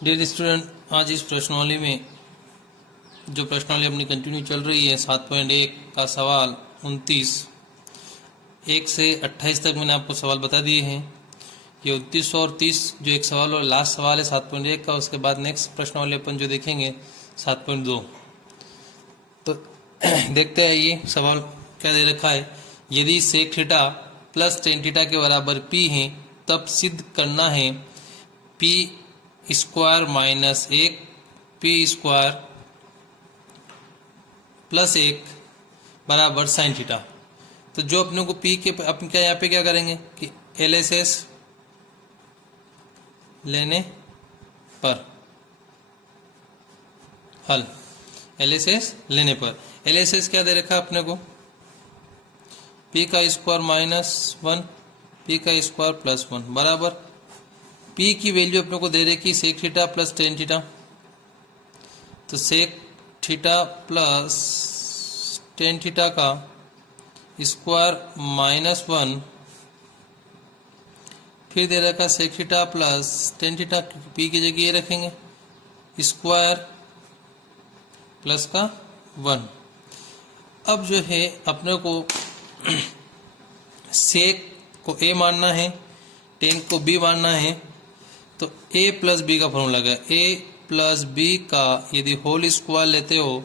Dear student, आज इस प्रश्नावली में जो प्रश्नावली अपनी कंटिन्यू चल रही है 7.1 का सवाल 29 1 से 28 तक मैंने आपको सवाल बता दिए हैं। ये 29 और 30 जो एक सवाल और लास्ट सवाल है 7.1 का, उसके बाद नेक्स्ट प्रश्नावली अपन जो देखेंगे 7.2। तो देखते हैं ये सवाल क्या दे रखा है। यदि sec theta plus tan theta के बराबर पी है तब सिद्ध करना है P square minus 1 P square plus 1 बराबर साइन थीटा। तो जो अपने को पी के अपन क्या यहाँ पे क्या करेंगे कि LHS लेने पर हल, LHS लेने पर LHS क्या दे रखा है अपने को, पी का स्क्वायर माइनस 1 पी का स्क्वायर प्लस 1 बराबर पी की वैल्यू अपने को दे रही कि sec theta plus tan theta. तो sec theta plus tan theta का स्क्वायर माइनस 1, फिर दे रखा sec theta plus tan theta, P की जगह ये रखेंगे स्क्वायर प्लस का 1। अब जो है अपने को सेक को ए मानना है, टेन को बी मानना है। तो a प्लस बी का फॉर्मूला लगा, a प्लस बी का यदि होल स्क्वायर लेते हो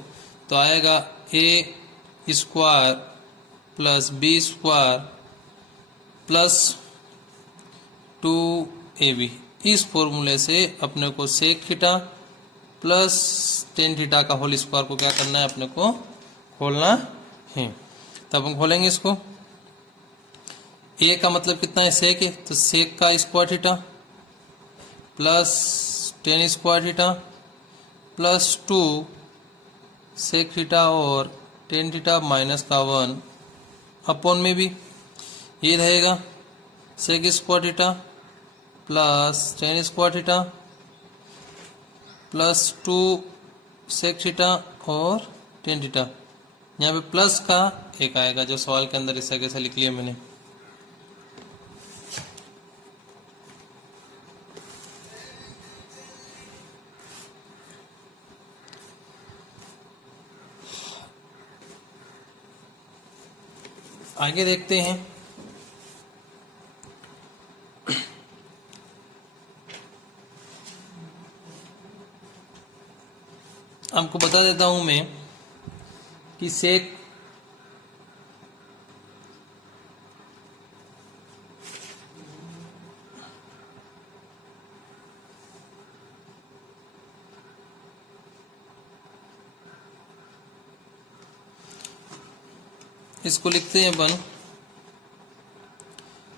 तो आएगा a square plus B square plus 2ab। इस फॉर्मूले से अपने को sec theta plus tan theta का होल स्क्वायर को क्या करना है, अपने को खोलना है। तब हम खोलेंगे इसको। a का मतलब कितना है, सेक है, तो सेक का square theta plus tan square theta plus 2 sec theta और टेन थीटा माइनस का 1 अपॉन में भी ये रहेगा sec square theta plus tan square theta plus 2 sec theta और टेन थीटा। यहाँ पे प्लस का एक आएगा जो सवाल के अंदर इस तरह से लिख लिया मैंने। आगे देखते हैं। आपको बता देता हूं मैं कि सेक इसको लिखते हैं अपन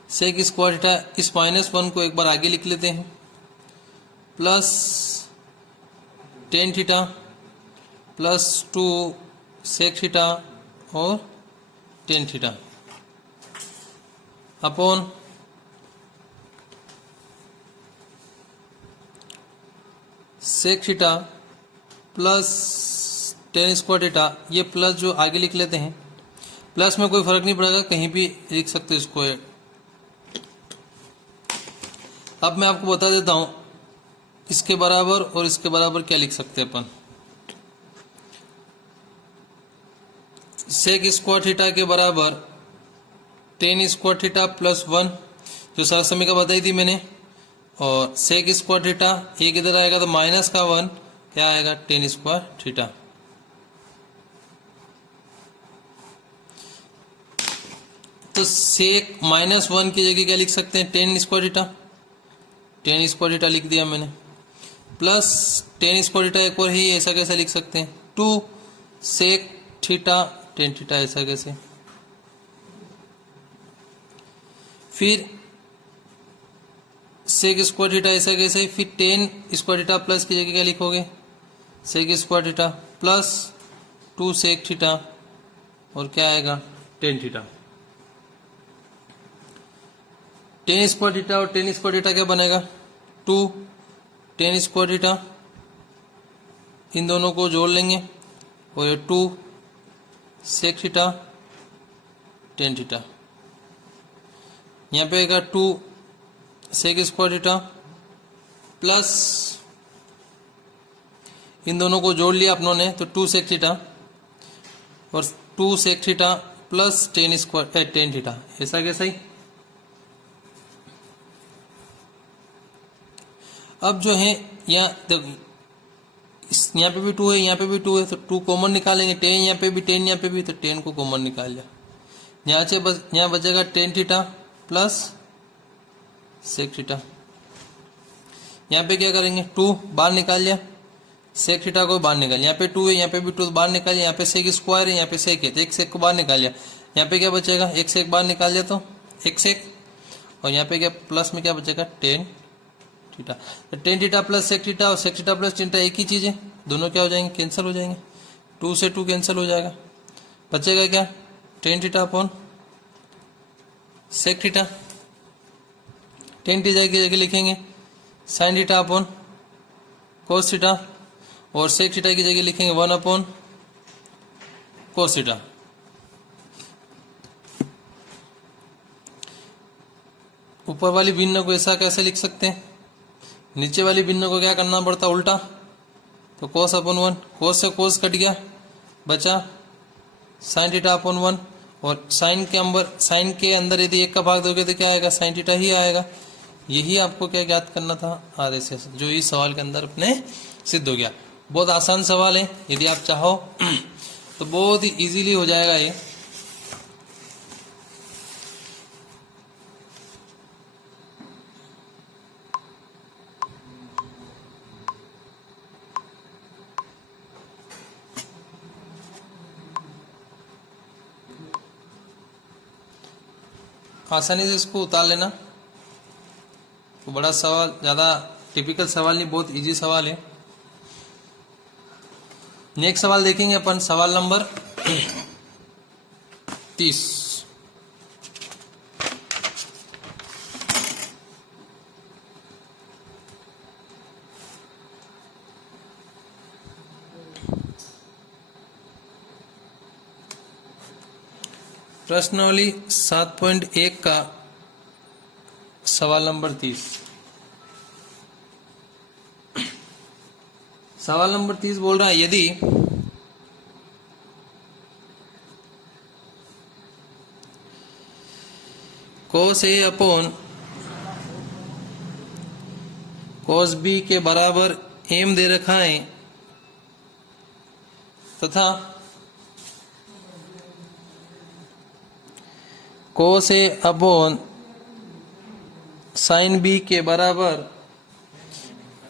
सेक स्क्वायर थीटा, इस माइनस 1 को एक बार आगे लिख लेते हैं plus tan theta plus 2 sec theta और tan theta upon sec theta plus tan square theta. ये प्लस जो आगे लिख लेते हैं, प्लस में कोई फर्क नहीं पड़ेगा, कहीं भी लिख सकते हो इसको। अब मैं आपको बता देता हूं इसके बराबर और इसके बराबर क्या लिख सकते हैं अपन। सेक स्क्वायर थीटा के बराबर टेन स्क्वायर थीटा प्लस 1 जो सरल समीकरण बताई थी मैंने, और सेक स्क्वायर थीटा एक इधर आएगा तो माइनस का 1 क्या आएगा, टेन स्क्वायर थीटा। तो सेक माइनस 1 की जगह क्या लिख सकते हैं, ten square theta, tan square theta लिख दिया मैंने, प्लस टेन स्क्वायर थीटा एक और ही ऐसा कैसे लिख सकते हैं, 2 सेक थीटा टेन थीटा ऐसा कैसे। फिर सेक स्क्वायर थीटा ऐसा कैसे, फिर टेन स्क्वायर थीटा प्लस की जगह क्या लिखोगे, sec square theta plus 2 sec theta और क्या आएगा, tan theta. Tan square theta और टेन स्क्वायर थीटा क्या बनेगा, 2 टेन स्क्वायर थीटा, इन दोनों को जोड़ लेंगे और ये 2 सेक थीटा टेन थीटा। यहाँ पे आएगा 2 सेक स्क्वायर थीटा प्लस इन दोनों को जोड़ लिया अपनों ने तो 2 sec थीटा और 2 sec theta plus tan square tan theta, ऐसा कैसा ही। अब जो है यहाँ पे भी 2 है, यहाँ पे भी 2 है, तो 2 कॉमन निकालेंगे, टेन यहाँ पे भी, टेन यहाँ पे भी, तो 10 को कॉमन निकाल लिया। यहाँ से यहाँ बचेगा tan theta plus sec theta. यहाँ पे क्या करेंगे, 2 बाहर निकाल लिया, सेक थीटा को बाहर निकाल, यहाँ पे 2 है, यहाँ पे भी 2 बाहर निकाल लिया, यहाँ पे सेक स्क्वायर है, यहाँ पे सेक है, तो एक सेक को बाहर निकाल लिया। यहाँ पे क्या बचेगा, एक सेक बाहर निकाल लिया तो एक सेक, और यहाँ पे क्या प्लस में क्या बचेगा, टेन थीटा। तो tan theta plus sec theta और sec theta plus tan theta एक ही चीज है, दोनों क्या हो जाएंगे, कैंसिल हो जाएंगे, 2 से 2 कैंसिल हो जाएगा, बचेगा क्या, tan theta upon sec theta. Tan theta की जगह लिखेंगे sine theta upon cos theta, और सेक थीटा की जगह लिखेंगे 1 अपॉन कोस थीटा। ऊपर वाली भिन्न को ऐसा कैसे लिख सकते हैं, नीचे वाली भिन्न को क्या करना पड़ता, उल्टा, तो कोस अपॉन 1, कोस से कोस कट गया, बचा साइन थीटा अपॉन 1, और साइन के अंदर यदि एक का भाग दोगे तो क्या आएगा, साइन थीटा ही आएगा। यही आपको क्या ज्ञात करना था आधे से, जो इस सवाल के अंदर अपने सिद्ध हो गया। बहुत आसान सवाल है, यदि आप चाहो तो बहुत ही इजीली हो जाएगा ये। आसानी से इसको उतार लेना, तो बड़ा सवाल, ज्यादा टिपिकल सवाल नहीं, बहुत इजी सवाल है। नेक्स्ट सवाल देखेंगे अपन, सवाल नंबर 30। प्रश्नावली 7.1 का सवाल नंबर 30। सवाल नंबर 30 बोल रहा है, यदि cos A upon cos B के बराबर m दे रखा है तथा cos A upon sine B के बराबर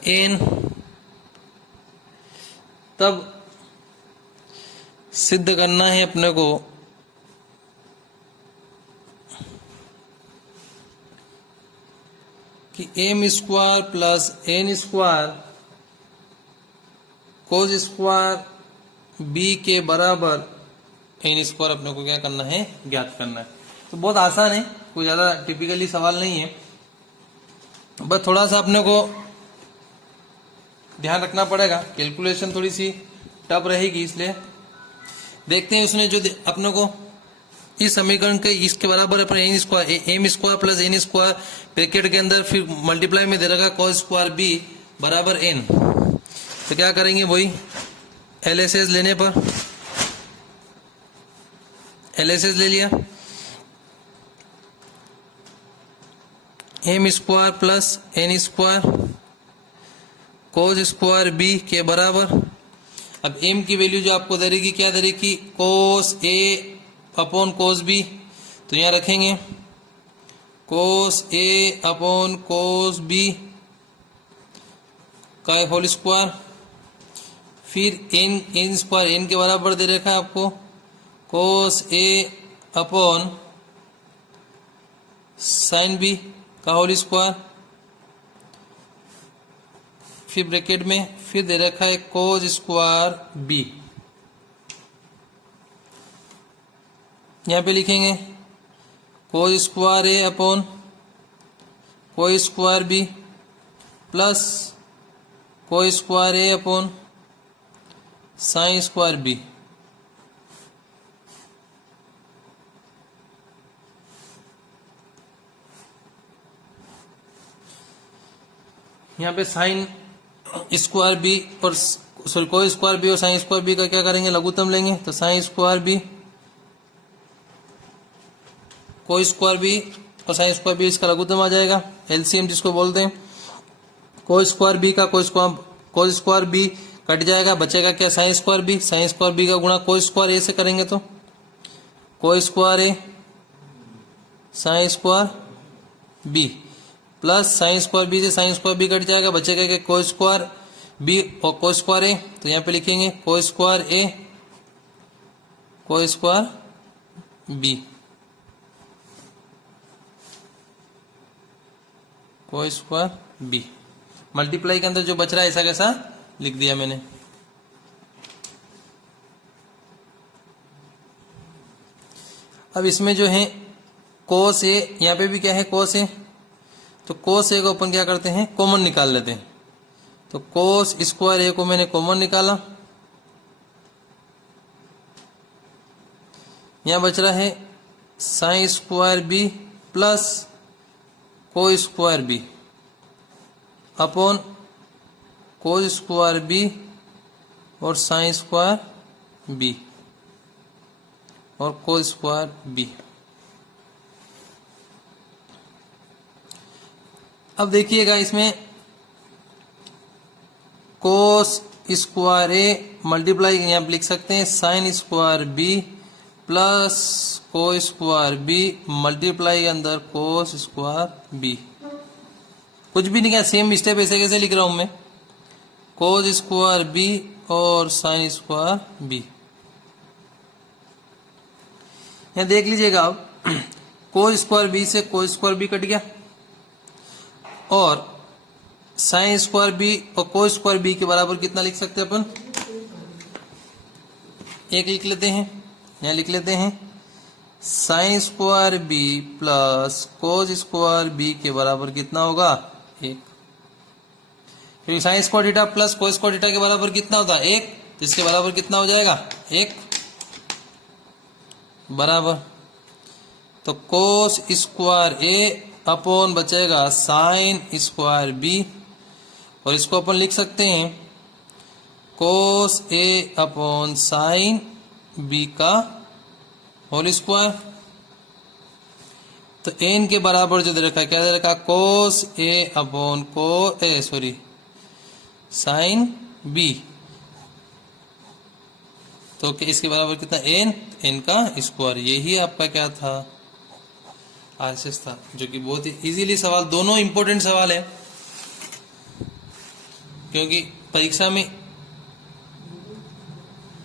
n, तब सिद्ध करना है अपने को कि m square plus n square cos square b के बराबर n स्क्वायर अपने को क्या करना है, ज्ञात करना है। तो बहुत आसान है, कोई ज्यादा टिपिकली सवाल नहीं है, बस थोड़ा सा अपने को ध्यान रखना पड़ेगा, कैलकुलेशन थोड़ी सी टफ रहेगी। इसलिए देखते हैं उसने जो अपने को इस समीकरण के इसके बराबर अपन N square M square plus N square bracket के अंदर फिर मल्टीप्लाई में दे रखा कॉस स्क्वायर बी बराबर एन। तो क्या करेंगे, वही एलएसएस लेने पर एलएसएस ले लिया, M square plus N square cos square B के बराबर, अब m की वैल्यू जो आपको दे रहेगी, क्या दे रहेगी, कोस ए अपॉन कोस बी, तो यहाँ रखेंगे कोस ए अपॉन कोस बी का होल स्क्वायर, फिर एन स्क्वायर एन के बराबर दे रखा है आपको कोस ए अपॉन साइन बी का होल स्क्वायर, फिर ब्रैकेट में फिर दे रखा है कोस स्क्वायर बी। यहाँ पे लिखेंगे cos square A upon cos square B plus cos square A upon sine square B. यहाँ पे साइन स्क्वायर बी और सॉरी कोई स्क्वायर बी और साइन स्क्वायर बी का क्या करेंगे, लघुत्तम लेंगे। तो sine square B, cos square B और साइन स्क्वायर बी इसका लघुत्तम आ जाएगा, एलसीएम जिसको बोलते हैं। कोई स्क्वायर बी का कोई स्क्वायर बी कट जाएगा, बचेगा क्या, sine square B. Sine square B का गुणा कोई स्क्वायर ए से करेंगे तो cos square A sine square B plus sine square B से साइन स्क्वायर बी कट जाएगा, बचेगा क्या, कोई स्क्वायर बी और कोई स्क्वायर ए। तो यहां पे लिखेंगे कोई स्क्वायर ए कोई square B, cos square B. Multiply के अंदर जो बच रहा है ऐसा कैसा लिख दिया मैंने। अब इसमें जो है कोस ए, यहां पे भी क्या है कोस ए, तो कोस ए को अपन क्या करते हैं, कॉमन निकाल लेते हैं। तो कोस स्क्वायर ए को मैंने कॉमन निकाला, यहां बच रहा है sine square B plus cos square B upon cos square B और साइन स्क्वायर बी और कोस स्क्वायर बी। अब देखिएगा इसमें कोस स्क्वायर ए मल्टीप्लाई यहां लिख सकते हैं sine square B plus cos square B multiply अंदर कोस स्क्वायर बी। कुछ भी नहीं किया, सेम स्टेप ऐसे कैसे लिख रहा हूं मैं, कोस स्क्वायर बी और साइन स्क्वायर बी। यहां देख लीजिएगा अब कोस स्क्वायर बी से कोस स्क्वायर बी कट गया और साइन स्क्वायर बी और कोस स्क्वायर बी के बराबर कितना लिख सकते हैं अपन, एक लिख लेते हैं। यहां लिख लेते हैं sine square B plus cos square B के बराबर कितना होगा, एक। फिर sine square theta plus cos square theta के बराबर कितना होता है, एक। तो इसके बराबर कितना हो जाएगा, एक बराबर। तो कोस स्क्वायर ए अपॉन बचेगा साइन स्क्वायर बी और इसको अपन लिख सकते हैं कोस ए अपॉन साइन बी का होल स्क्वायर। तो एन के बराबर जो दे रखा है, क्या दे रखा है, कोस ए अपॉन साइन बी। तो इसके बराबर कितना, एन का स्क्वायर। यही आपका क्या था, आरएसएस था, जो कि बहुत ही इजीली सवाल, दोनों इंपॉर्टेंट सवाल है क्योंकि परीक्षा में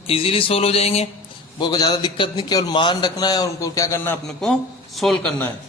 इजीली सोल्व हो जाएंगे। वो ज्यादा दिक्कत नहीं, केवल मान रखना है और उनको क्या करना है, अपने को सोल्व करना है।